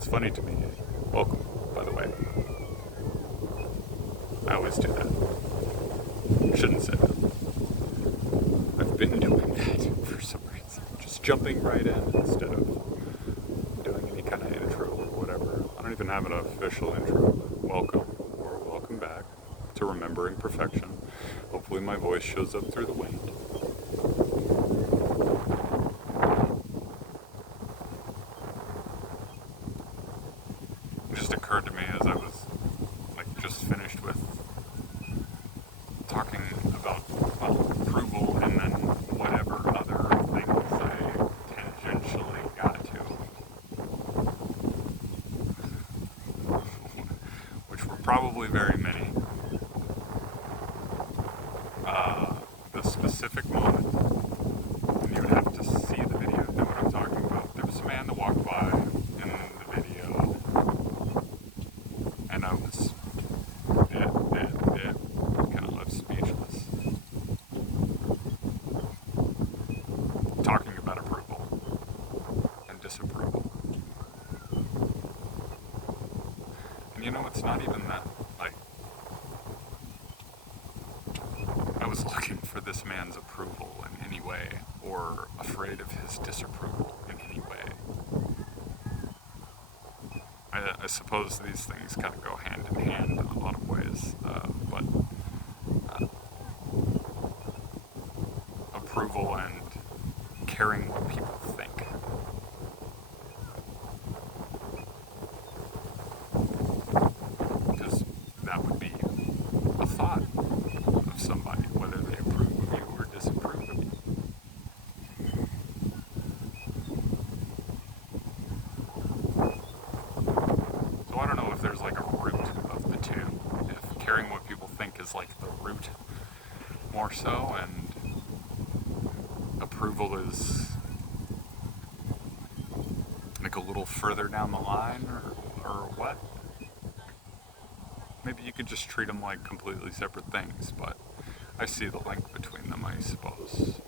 It's funny to me. Welcome, by the way. I always do that. Shouldn't say that. I've been doing that for some reason. Just jumping right in instead of doing any kind of intro or whatever. I don't even have an official intro. Welcome or welcome back to Remembering Perfection. Hopefully my voice shows up through the wind. It just occurred to me as I was just finished with talking about approval and then whatever other things I tangentially got to, which were probably very many. The specific moment, and you would have to see the video to know what I'm talking about. There was a man that walked by in the video, and I was kind of left speechless. Talking about approval and disapproval. And it's not even that, I was looking for this man's approval in any way, or afraid of his disapproval in any way. I suppose these things kind of go hand in hand in a lot of ways, but approval and caring what people think. Because that would be a thought of somebody, whether they approve of you or disapprove of you. So I don't know if there's a root of the two. If caring what people think is the root more so, and approval is a little further down the line, or what? Maybe you could just treat them like completely separate things, but I see the link between them, I suppose.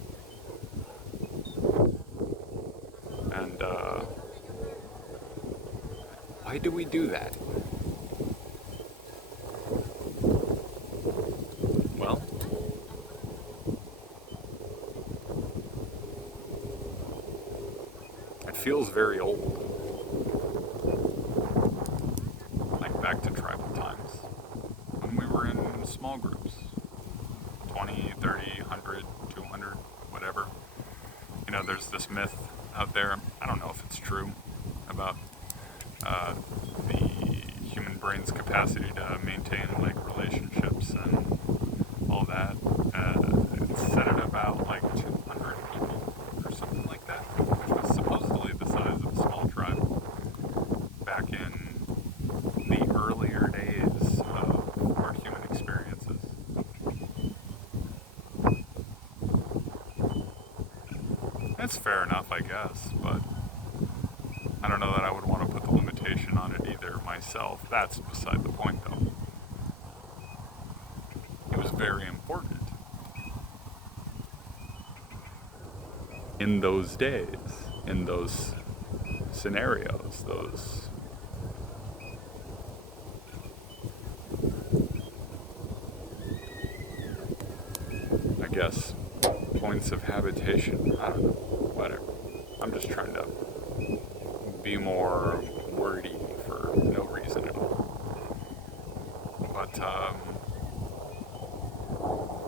And why do we do that? Well, it feels very old. Back to tribal times, when we were in small groups, 20, 30, 100, 200, whatever. There's this myth out there, I don't know if it's true, about the human brain's capacity to maintain relationships and all that. It said it about 200 people or something like that, which was supposedly the size of a small tribe back in the earlier days of our human experiences. It's fair enough, I guess, but I don't know that I would want to put the limitation on it either myself. That's beside the point, though. It was very important in those days, in those scenarios, those points of habitation. I don't know, whatever. I'm just trying to be more wordy for no reason at all. But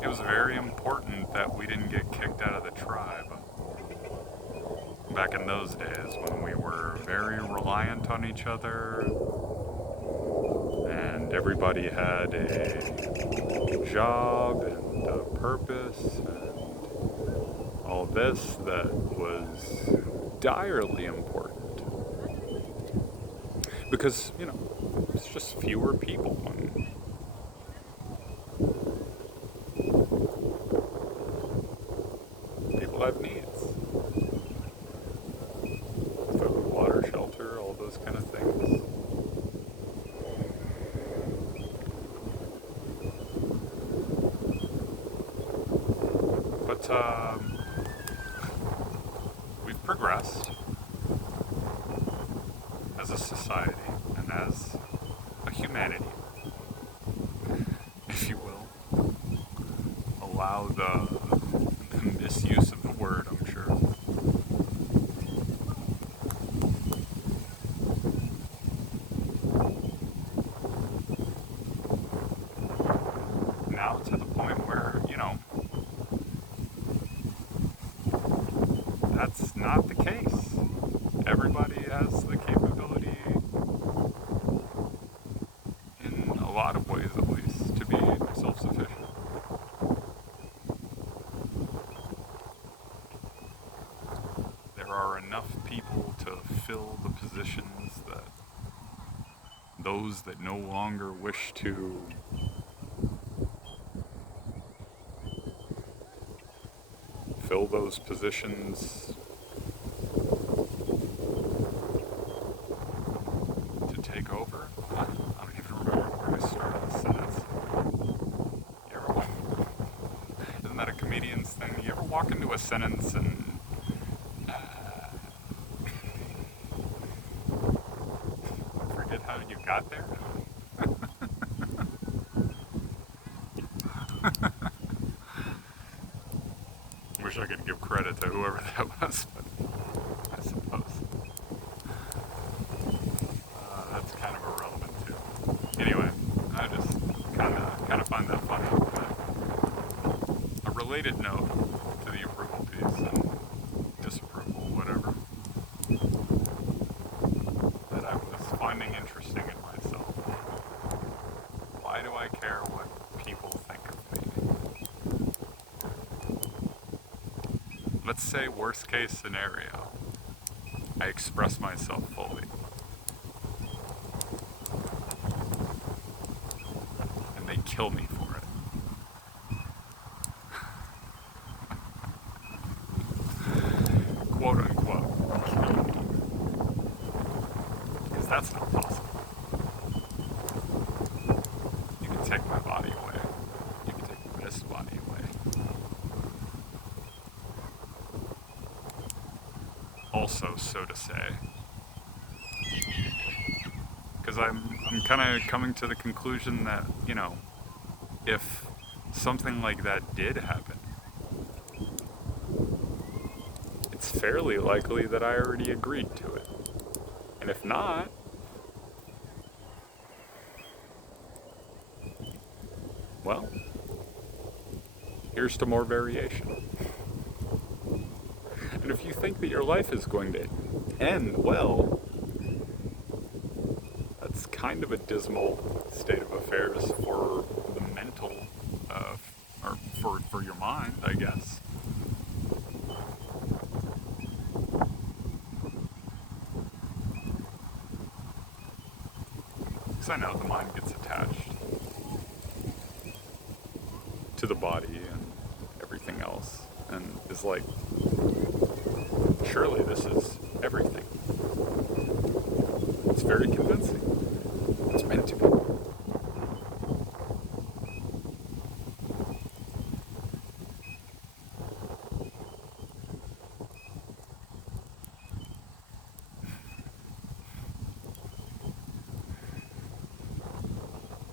it was very important that we didn't get kicked out of the tribe back in those days, when we were very reliant on each other and everybody had a job and a purpose and all this that was direly important. Because, it's just fewer people and people have needs. Food, water, shelter, all those kind of things. But we've progressed as a society and as a humanity, if you will, allow the misuse of the word, I'm sure. Now to the point where, that's not the case. Everybody has the capability, in a lot of ways at least, to be self-sufficient. There are enough people to fill the positions that those that no longer wish to fill those positions to take over. I don't even remember where I started the sentence. Isn't that a comedian's thing? You ever walk into a sentence and forget how you got there? Wish I could give credit to whoever that was, but I suppose that's kind of irrelevant too. Anyway, I just kind of find that funny. But a related note to the approval piece and disapproval, whatever, that I was finding interesting in myself. Why do I care what people think of me? Let's say worst case scenario, I express myself fully. And they kill me for it. Quote unquote, kill me. Because that's not possible. You can take my body away. You can take this body away. Also, so to say, because I'm kind of coming to the conclusion that, if something like that did happen, it's fairly likely that I already agreed to it. And if not, well, here's to more variation. And if you think that your life is going to end well, that's kind of a dismal state of affairs for the mental, or for your mind, I guess. Because I know the mind gets attached to the body and everything else, and is like, surely this is everything. It's very convincing. It's meant to be.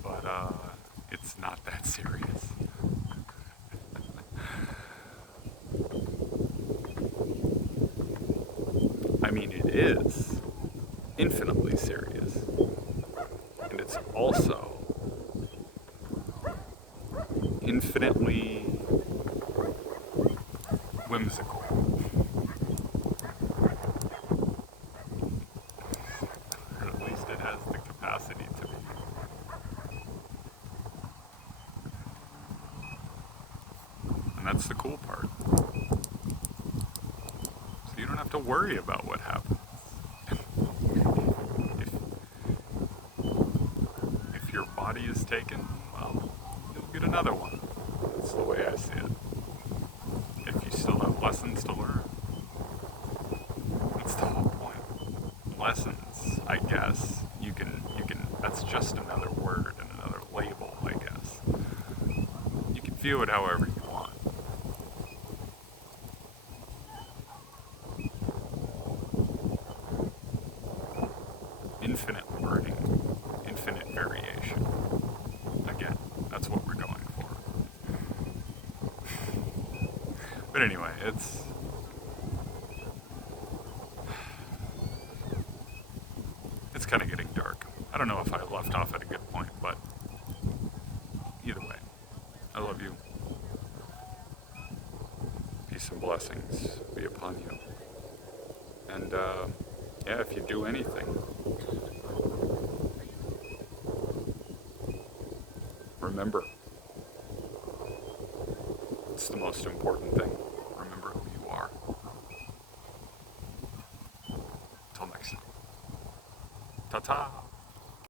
But it's not that serious. I mean, it is infinitely serious. And it's also infinitely whimsical. Or at least it has the capacity to be. And that's the cool part. So you don't have to worry about what happens. If your body is taken, well, you'll get another one. That's the way I see it. If you still have lessons to learn, that's the whole point. Lessons, I guess, you can, that's just another word and another label, I guess. You can view it however you want. infinite learning, infinite variation. Again, that's what we're going for. But anyway, it's kind of getting dark. I don't know if I left off at a good point, but either way, I love you. Peace and blessings be upon you. And yeah, if you do anything, remember, it's the most important thing. Remember who you are. Till next time. Ta-ta!